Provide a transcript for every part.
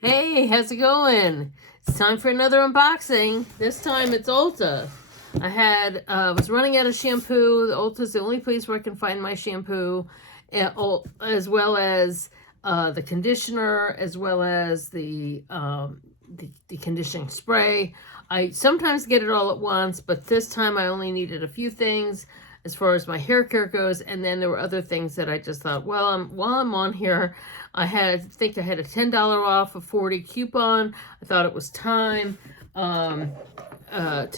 Hey, how's it going? It's time for another unboxing. This time it's Ulta. I was running out of shampoo. The Ulta's the only place where I can find my shampoo, as well as the conditioner, as well as the conditioning spray. I sometimes get it all at once, but this time I only needed a few things as far as my hair care goes, and then there were other things that I just thought, well, while I'm on here, I think I had a $10 off a 40 coupon. I thought it was time to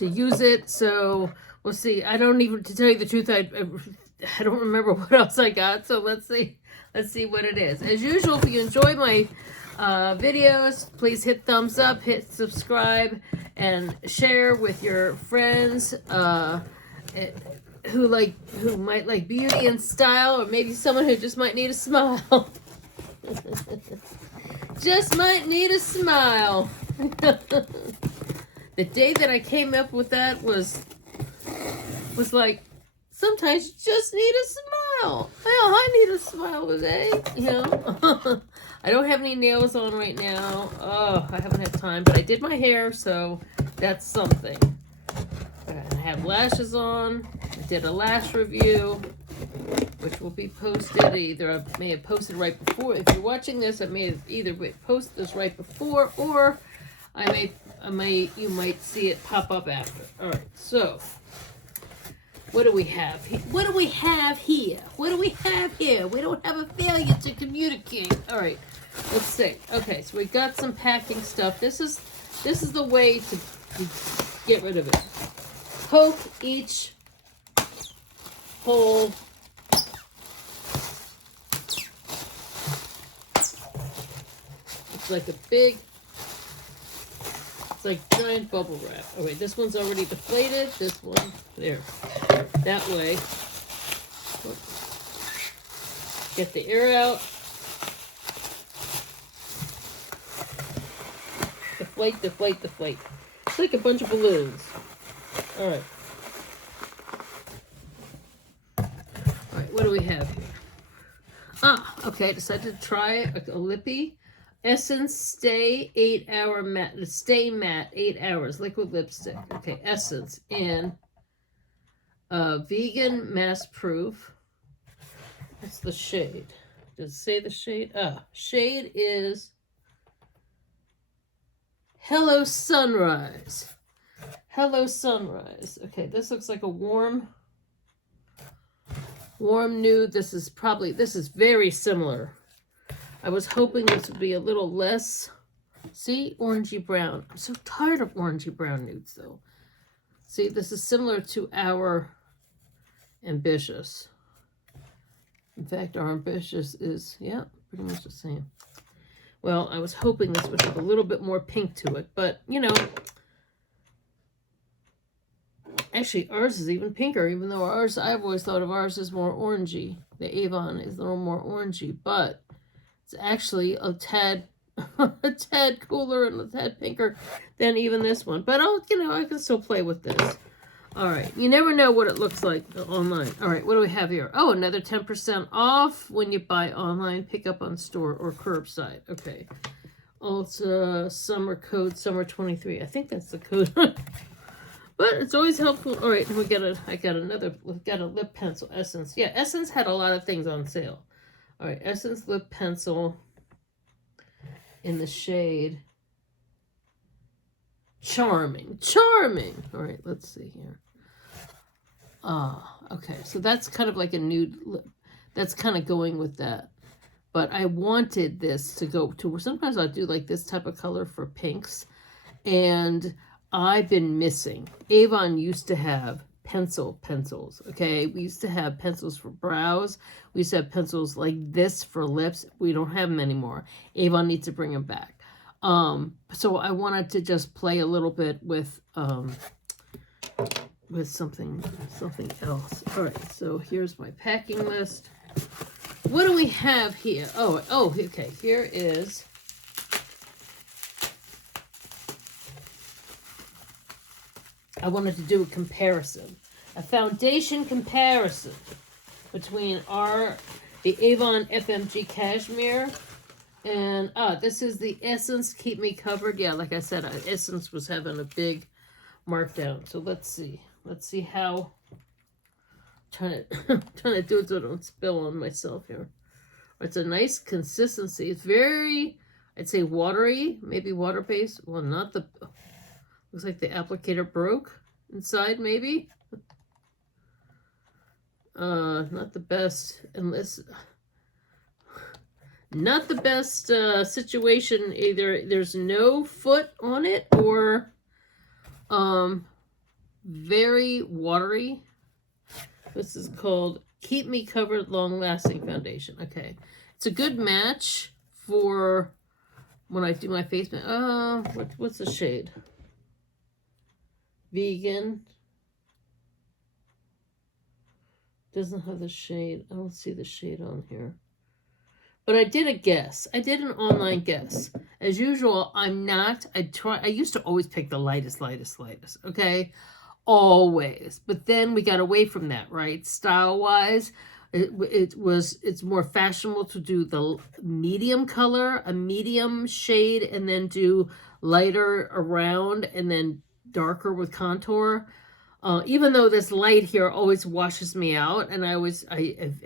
use it, so we'll see. To tell you the truth, I don't remember what else I got, so let's see what it is. As usual, if you enjoy my videos, please hit thumbs up, hit subscribe, and share with your friends who might like beauty and style, or maybe someone who just might need a smile. Just might need a smile. The day that I came up with that was like, sometimes you just need a smile. Well, I need a smile today, you know. I don't have any nails on right now. Oh, I haven't had time, but I did my hair, so that's something. I have lashes on. I did a lash review, which will be posted. Either I may have posted right before. If you're watching this, I may have either posted this right before, or you might see it pop up after. All right, so what do we have here? What do we have here? What do we have here? We don't have a failure to communicate. All right, let's see. Okay, so we got some packing stuff. This is the way to get rid of it. Poke each hole. It's like giant bubble wrap. Oh wait, this one's already deflated. This one, there. That way. Get the air out. Deflate, deflate, deflate. It's like a bunch of balloons. All right. What do we have here? Okay. Decided to try a lippy Essence Stay 8-hour matte. Stay matte 8 hours liquid lipstick. Okay, Essence in vegan mass proof. That's the shade. Does it say the shade? Shade is Hello Sunrise. Hello Sunrise. Okay, this looks like a warm nude. This is very similar. I was hoping this would be a little less, see, orangey brown. I'm so tired of orangey brown nudes though. See, this is similar to our Ambitious. In fact, our Ambitious is, yeah, pretty much the same. Well, I was hoping this would have a little bit more pink to it, but you know, actually, ours is even pinker, even though I've always thought of ours as more orangey. The Avon is a little more orangey, but it's actually a tad cooler and a tad pinker than even this one. But I can still play with this. All right, you never know what it looks like online. All right, what do we have here? Oh, another 10% off when you buy online, pick up on store or curbside. Okay, Ulta summer code summer 23. I think that's the code. But it's always helpful. All right, we've got a lip pencil, Essence. Yeah, Essence had a lot of things on sale. All right, Essence lip pencil in the shade Charming. Charming. All right, let's see here. Okay, so that's kind of like a nude lip. That's kind of going with that. But I wanted this to go to, sometimes I do like this type of color for pinks. And I've been missing. Avon used to have pencils, okay? We used to have pencils for brows. We used to have pencils like this for lips. We don't have them anymore. Avon needs to bring them back. So I wanted to just play a little bit with something else. All right, so here's my packing list. What do we have here? Oh, okay, here is I wanted to do a comparison, a foundation comparison between the Avon FMG Cashmere And this is the Essence Keep Me Covered. Yeah, like I said, Essence was having a big markdown. So let's see. Let's see how. Trying to do it so I don't spill on myself here. It's a nice consistency. It's very, I'd say, watery, maybe water based. Well, not the. Looks like the applicator broke inside, maybe. Not the best, unless. Not the best situation. Either there's no foot on it, or very watery. This is called Keep Me Covered Long Lasting Foundation. Okay, it's a good match for when I do my face mask. What's the shade? Vegan. Doesn't have the shade. I don't see the shade on here. But I did a guess. I did an online guess. As usual, I'm not. I used to always pick the lightest, okay? Always. But then we got away from that, right? Style-wise, it's more fashionable to do the medium color, a medium shade, and then do lighter around and then darker with contour. Even though this light here always washes me out, and I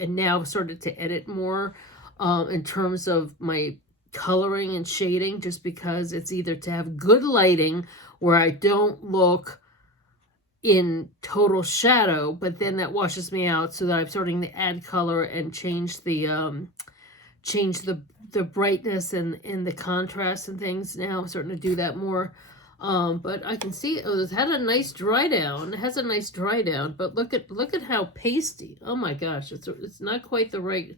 now started to edit more in terms of my coloring and shading, just because it's either to have good lighting where I don't look in total shadow, but then that washes me out, so that I'm starting to add color and change the brightness and the contrast and things. Now I'm starting to do that more. But I can see it's had a nice dry down. It has a nice dry down, but look at how pasty. Oh my gosh, it's not quite the right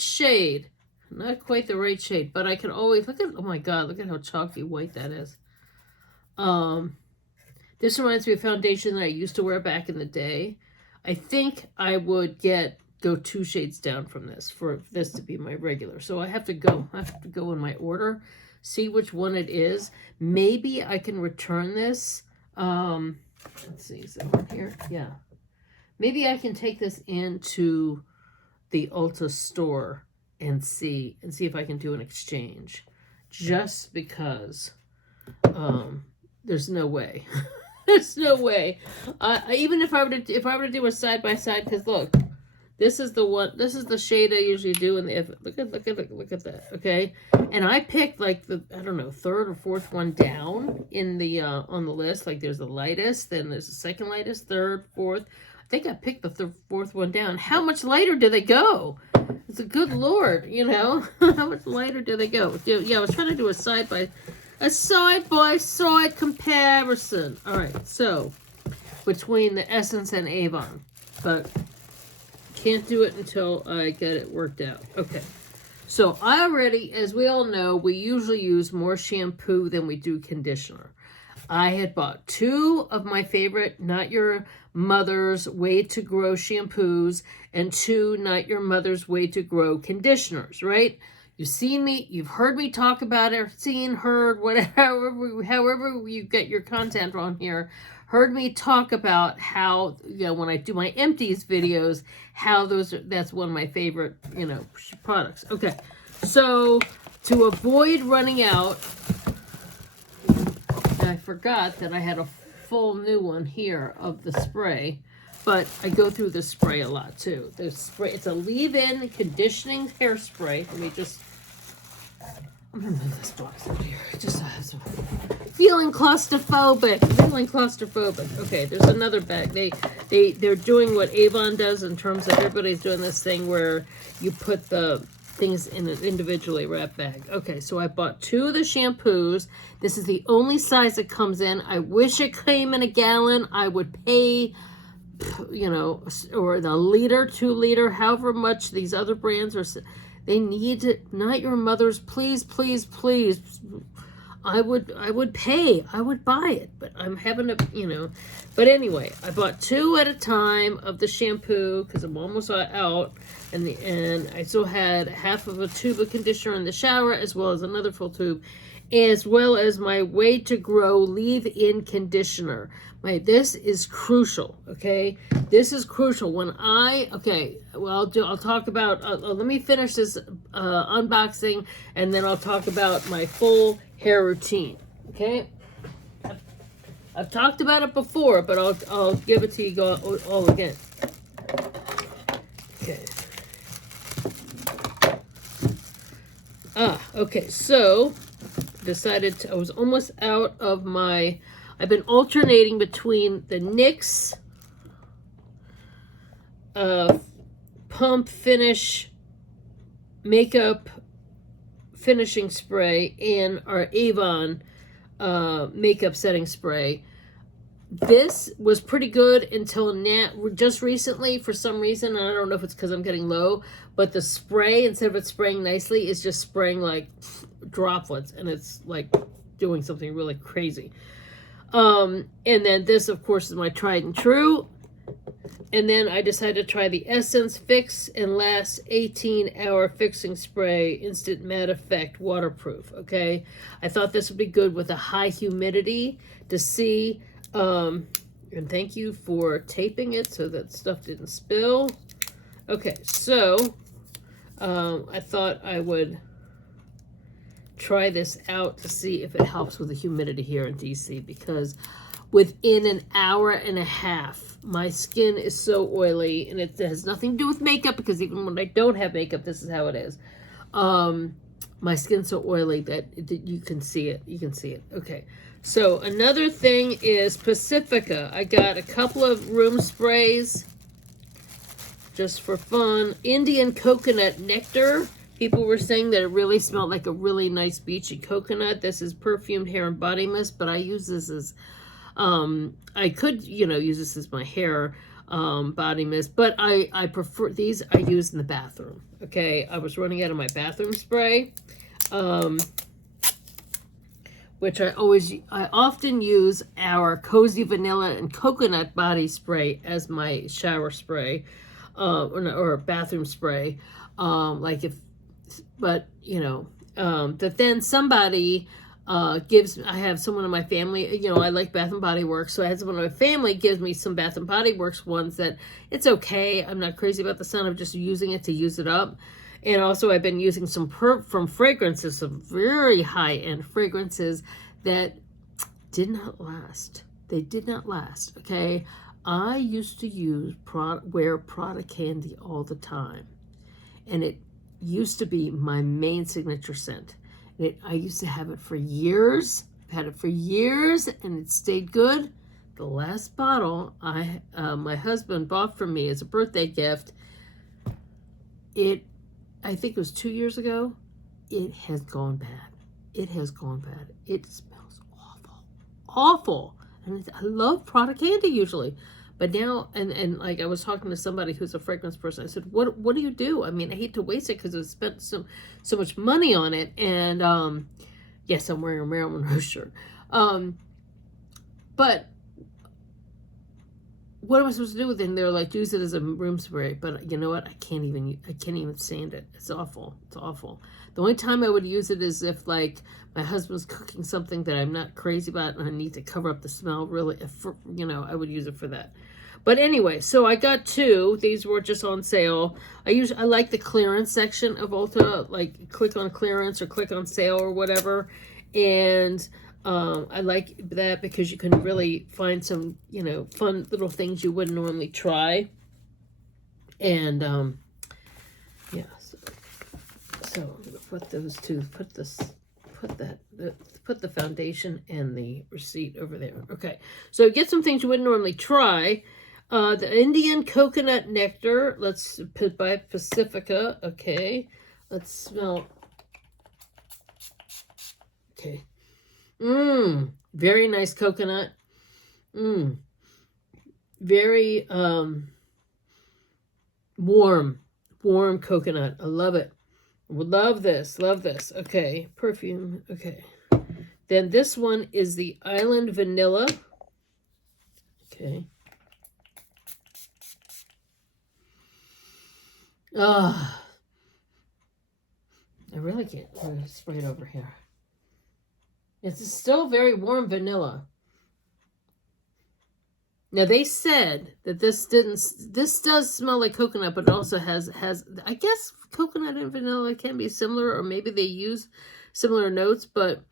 shade. Not quite the right shade, but I can always oh my god, look at how chalky white that is. This reminds me of foundation that I used to wear back in the day. I think I would go 2 shades down from this for this to be my regular. So I have to go in my order, see which one it is. Maybe I can return this. Let's see, is it on here? Yeah. Maybe I can take this into the Ulta store and see if I can do an exchange. Just because there's no way. There's no way. Even if I were to do a side by side, because look, this is the one. This is the shade I usually do. Look at that. Okay, and I picked like the, I don't know, 3rd or 4th one down in the on the list. Like there's the lightest, then there's the second lightest, 3rd, 4th. I think I picked the 4th one down. How much lighter do they go? It's a good lord, you know. How much lighter do they go? Yeah, I was trying to do a side by side comparison. All right, so between the Essence and Avon, but can't do it until I get it worked out. Okay, so I already, as we all know, we usually use more shampoo than we do conditioner. I had bought 2 of my favorite Not Your Mother's Way to Grow shampoos and 2 Not Your Mother's Way to Grow conditioners, right? You've seen me, you've heard me talk about it, seen, heard, whatever, however you get your content on here, heard me talk about how, you know, when I do my empties videos, how that's one of my favorite, you know, products. Okay, so to avoid running out, I forgot that I had a full new one here of the spray, but I go through this spray a lot too. The spray, it's a leave-in conditioning hairspray. Let me just, I'm gonna move this box over here. Feeling claustrophobic. Okay, there's another bag. They're doing what Avon does in terms of everybody's doing this thing where you put the things in an individually wrapped bag. Okay, so I bought 2 of the shampoos. This is the only size it comes in. I wish it came in a gallon. I would pay, you know, or the liter, 2 liter, however much these other brands are. They need to, Not Your Mother's, please, please, please. I would pay. I would buy it, but I'm having to, you know. But anyway, I bought 2 at a time of the shampoo because I'm almost out. And I still had half of a tube of conditioner in the shower, as well as another full tube, as well as my Way to Grow leave-in conditioner. Wait, this is crucial, okay? This is crucial. Okay, well, I'll talk about, let me finish this unboxing, and then I'll talk about my full hair routine, okay? I've talked about it before, but I'll give it to you all again. Okay. Okay, so I was almost out of I've been alternating between the NYX Pump Finish Makeup Finishing Spray and our Avon Makeup Setting Spray. This was pretty good until now, just recently, for some reason, and I don't know if it's because I'm getting low, but the spray, instead of it spraying nicely, is just spraying like droplets, and it's like doing something really crazy. And then this, of course, is my tried and true. And then I decided to try the Essence Fix and Last 18-Hour Fixing Spray Instant Matte Effect Waterproof, okay? I thought this would be good with a high humidity to see. And thank you for taping it so that stuff didn't spill. Okay, so I thought I would try this out to see if it helps with the humidity here in DC, because within an hour and a half, my skin is so oily, and it has nothing to do with makeup, because even when I don't have makeup, this is how it is. My skin's so oily that you can see it. You can see it. Okay. So another thing is Pacifica. I got a couple of room sprays just for fun. Indian Coconut Nectar. People were saying that it really smelled like a really nice beachy coconut. This is perfumed hair and body mist, but I use this as, I could, use this as my hair body mist, but I prefer these. I use in the bathroom. Okay, I was running out of my bathroom spray. Which I often use our Cozy Vanilla and Coconut Body Spray as my shower spray, or bathroom spray. That then somebody I have someone in my family, I like Bath and Body Works, so I had someone in my family gives me some Bath and Body Works ones that it's okay. I'm not crazy about the scent. I'm just using it to use it up. And also I've been using some from fragrances, some very high-end fragrances that did not last. They did not last, okay? I used to wear Prada Candy all the time. And it used to be my main signature scent. And I used to have it for years. I've had it for years, and it stayed good. The last bottle my husband bought for me as a birthday gift, I think it was 2 years ago. It has gone bad. It has gone bad. It smells awful. Awful. And I love Prada Candy usually. But now, and like I was talking to somebody who's a fragrance person. I said, what do you do? I mean, I hate to waste it because I've spent so much money on it. And yes, I'm wearing a Marilyn Monroe shirt. But what am I supposed to do with it? And they're like, use it as a room spray. But you know what? I can't even stand it. It's awful. It's awful. The only time I would use it is if like my husband's cooking something that I'm not crazy about and I need to cover up the smell. Really, I would use it for that. But anyway, so I got two. These were just on sale. I like the clearance section of Ulta. Like click on clearance or click on sale or whatever. And I like that because you can really find some, fun little things you wouldn't normally try. And, yeah. So I'm going to put those two, put the foundation and the receipt over there. Okay. So get some things you wouldn't normally try. The Indian Coconut Nectar. Let's put by Pacifica. Okay. Let's smell. Okay. Very nice coconut. Very warm coconut. I love it. Love this. Okay, perfume. Okay. Then this one is the Island Vanilla. Okay. I really can't spray it over here. It's still very warm vanilla. Now they said that this does smell like coconut, but it also has, I guess coconut and vanilla can be similar, or maybe they use similar notes, but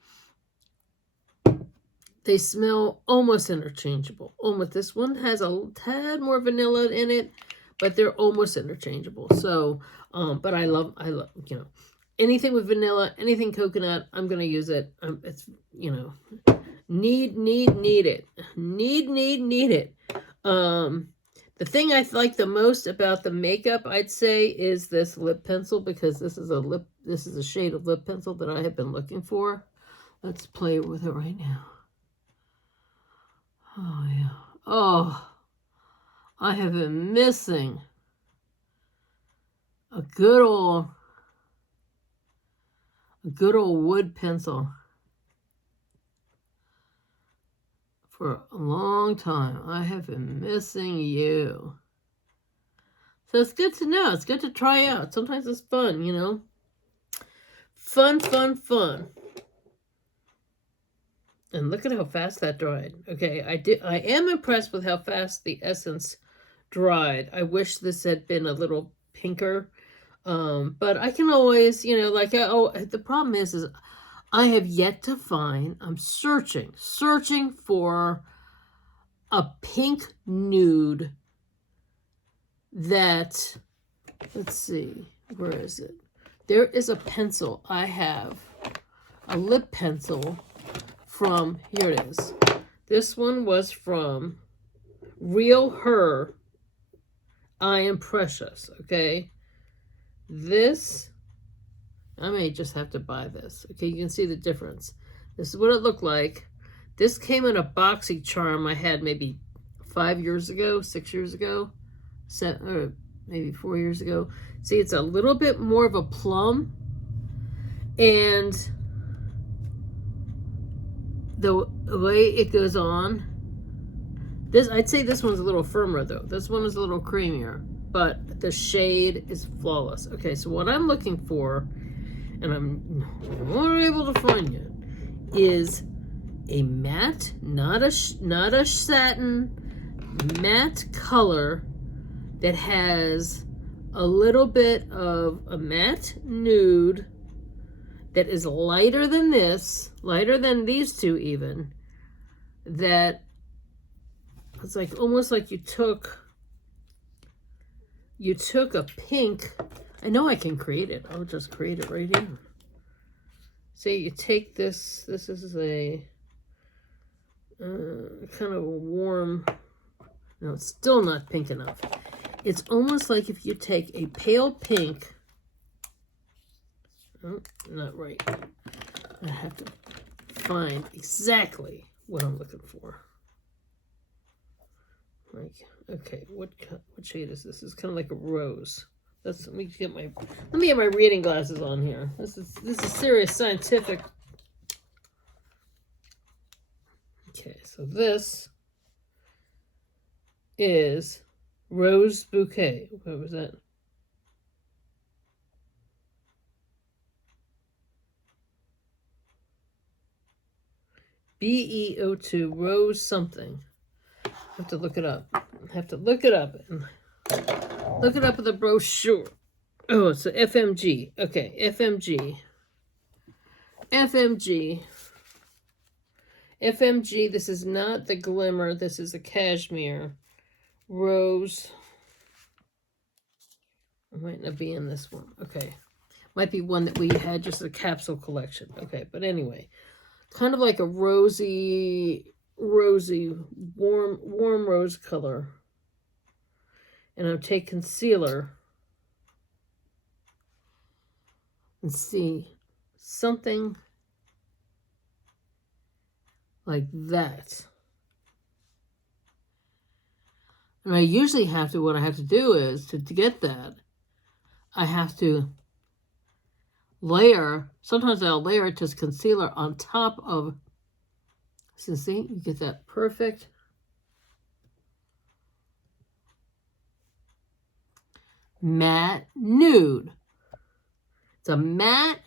they smell almost interchangeable. Almost. This one has a tad more vanilla in it, but they're almost interchangeable. So, but I love, you know, anything with vanilla, anything coconut, I'm going to use it. It's, you know, need it. Need it. The thing I like the most about the makeup, I'd say, is this lip pencil, because this is a shade of lip pencil that I have been looking for. Let's play with it right now. Oh, yeah. Oh, I have been missing a good old wood pencil for a long time. I have been missing you. So it's good to know. It's good to try out. Sometimes it's fun, you know. Fun. And look at how fast that dried. Okay, I am impressed with how fast the essence dried. I wish this had been a little pinker. But I can always, you know, like, the problem is I have yet to find, I'm searching for a pink nude that, let's see, where is it? There is a pencil. I have a lip pencil from, here it is. This one was from Real Her, I Am Precious, okay? This, I may just have to buy this. Okay, you can see the difference. This is what it looked like. This came in a boxy charm I had maybe 5 years ago, 6 years ago, or maybe 4 years ago. See, it's a little bit more of a plum, and the way it goes on, I'd say this one's a little firmer though. This one is a little creamier, but the shade is flawless. Okay, so what I'm looking for, and I'm not able to find yet, is a matte, not a satin, matte color that has a little bit of a matte nude that is lighter than this, lighter than these two even, that it's like almost like you took a pink. I know I can create it. I'll just create it right here. See, you take this is a kind of a warm, no, it's still not pink enough. It's almost like if you take a pale pink, oh, not right. I have to find exactly what I'm looking for. Like, okay, what shade is this? It's kind of like a rose. Let me get my reading glasses on here. This is serious scientific. Okay, so this is Rose Bouquet. What was that? BeO2 Rose something. I have to look it up. Look it up in the brochure. Oh, it's a FMG. Okay, FMG. This is not the Glimmer. This is a Cashmere Rose. It might not be in this one. Okay. Might be one that we had just a capsule collection. Okay, but anyway. Kind of like a rosy, warm rose color. And I'll take concealer and see something like that. And I usually have to, what I have to do is, to get that, I have to layer, sometimes I'll layer just concealer on top of, so see, you get that perfect matte nude. It's a matte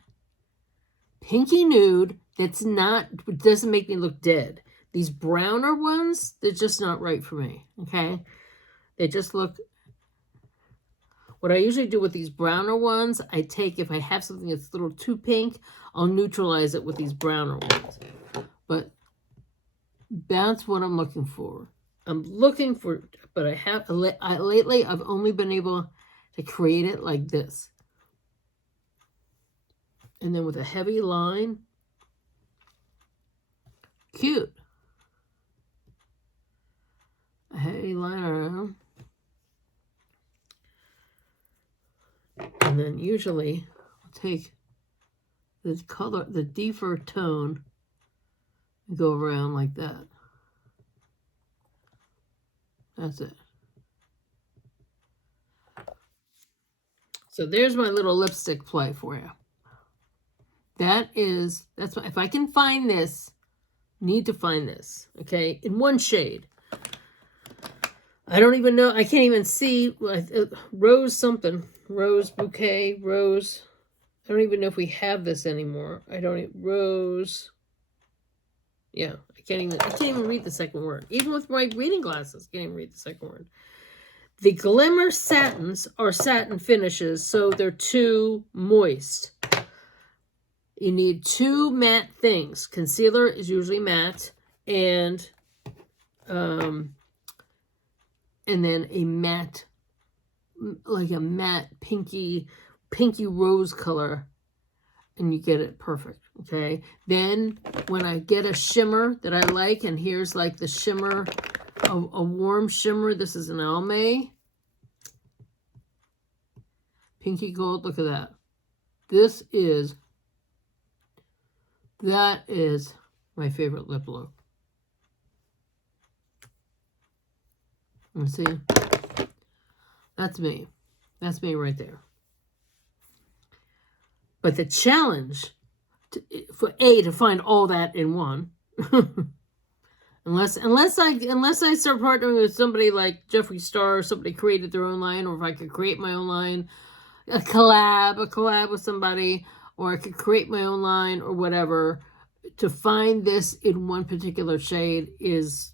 pinky nude that's not, doesn't make me look dead. These browner ones, they're just not right for me, okay? They just look... What I usually do with these browner ones, I take, if I have something that's a little too pink, I'll neutralize it with these browner ones. But that's what I'm looking for. I'm looking for, but lately I've only been able to create it like this. And then with a heavy line, cute. A heavy line around. And then usually I'll take the color, the deeper tone, and go around like that. That's it. So there's my little lipstick play for you. That's what, if I can find this, need to find this, okay, in one shade. I don't even know, I can't even see, rose something, rose bouquet, rose, I don't even know if we have this anymore. Rose, yeah, I can't even read the second word. Even with my reading glasses, I can't even read the second word. The Glimmer Satins are satin finishes, so they're too moist. You need two matte things. Concealer is usually matte, and then a matte, like a matte pinky rose color, and you get it perfect, okay? Then when I get a shimmer that I like, and here's like the shimmer, a warm shimmer. This is an Almay. Pinky gold, look at that. That is my favorite lip look. Let's see. That's me. That's me right there. But the challenge to find all that in one, unless I start partnering with somebody like Jeffree Star, or somebody created their own line, or if I could create my own line, a collab with somebody, or I could create my own line or whatever. To find this in one particular shade is,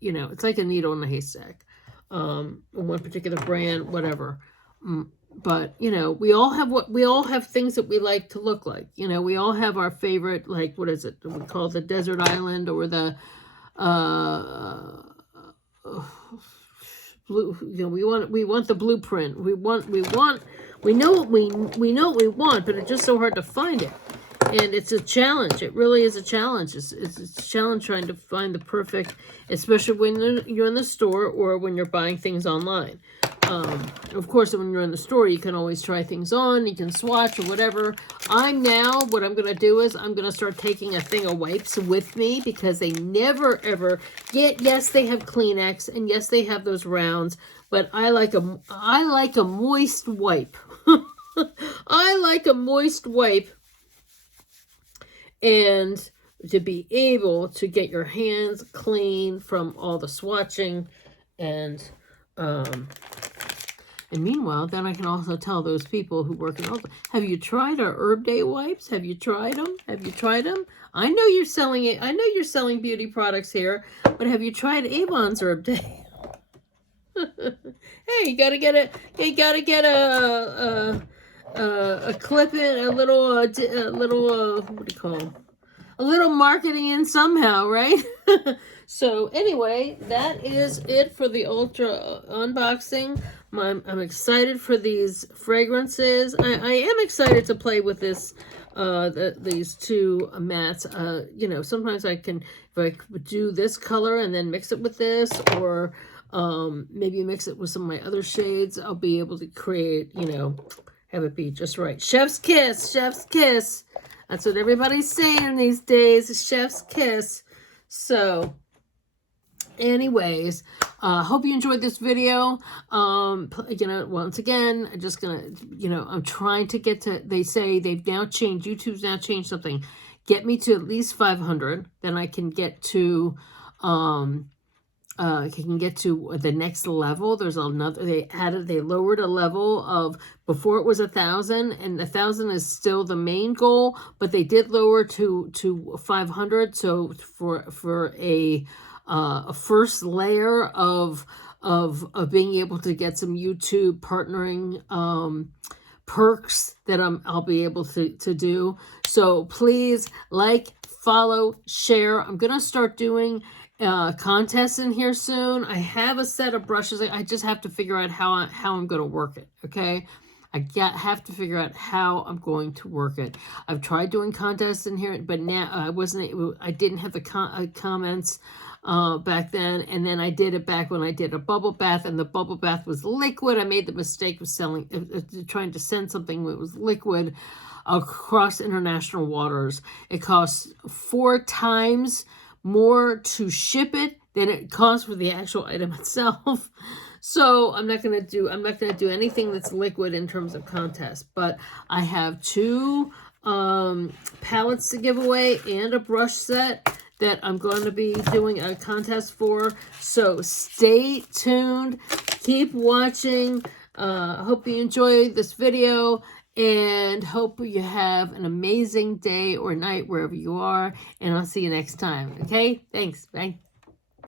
you know, it's like a needle in a haystack. One particular brand, whatever. But, you know, we all have things that we like to look like. You know, we all have our favorite, like, what is it? We call it the desert island, or the blue, you know, we want the blueprint. We know what we want, but it's just so hard to find it. And it's a challenge. It really is a challenge. It's a challenge trying to find the perfect, especially when you're in the store or when you're buying things online. Of course, when you're in the store, you can always try things on. You can swatch or whatever. What I'm going to do is I'm going to start taking a thing of wipes with me, because they never, ever get, yes, they have Kleenex, and yes, they have those rounds, but I like a moist wipe. I like a moist wipe. And to be able to get your hands clean from all the swatching, and meanwhile, then I can also tell those people who work in Ulta, have you tried our Herb Day wipes? Have you tried them? Have you tried them? I know you're selling it. I know you're selling beauty products here, but have you tried Avon's Herb Day? Hey, you gotta get a clip in, a little, what do you call them? A little marketing in somehow, right? So anyway, that is it for the Ulta unboxing. I'm excited for these fragrances. I am excited to play with this, these two mattes. You know, sometimes I can, if I do this color and then mix it with this, or maybe mix it with some of my other shades, I'll be able to create, you know, have it be just right. Chef's kiss, chef's kiss. That's what everybody's saying these days, a chef's kiss. So, anyways, hope you enjoyed this video. You know, once again, I'm just gonna, you know, I'm trying to get to, they say they've now changed, YouTube's now changed something. Get me to at least 500, then I can get to, can get to the next level. There's another, they lowered a level of, before it was 1,000, and 1,000 is still the main goal, but they did lower to 500. So for a first layer of being able to get some YouTube partnering perks that I'll be able to do. So please like, follow, share. I'm gonna start doing contests in here soon. I have a set of brushes. I just have to figure out how I'm going to work it. Okay, have to figure out how I'm going to work it. I've tried doing contests in here, but now I didn't have the comments back then, and then I did it back when I did a bubble bath, and the bubble bath was liquid. I made the mistake of trying to send something that was liquid across international waters. It costs 4 times more to ship it than it costs for the actual item itself. So I'm not gonna do anything that's liquid in terms of contest. But I have 2 palettes to give away and a brush set that I'm going to be doing a contest for. So stay tuned. Keep watching. Hope you enjoy this video, and hope you have an amazing day or night wherever you are. And I'll see you next time. Okay? Thanks. Bye.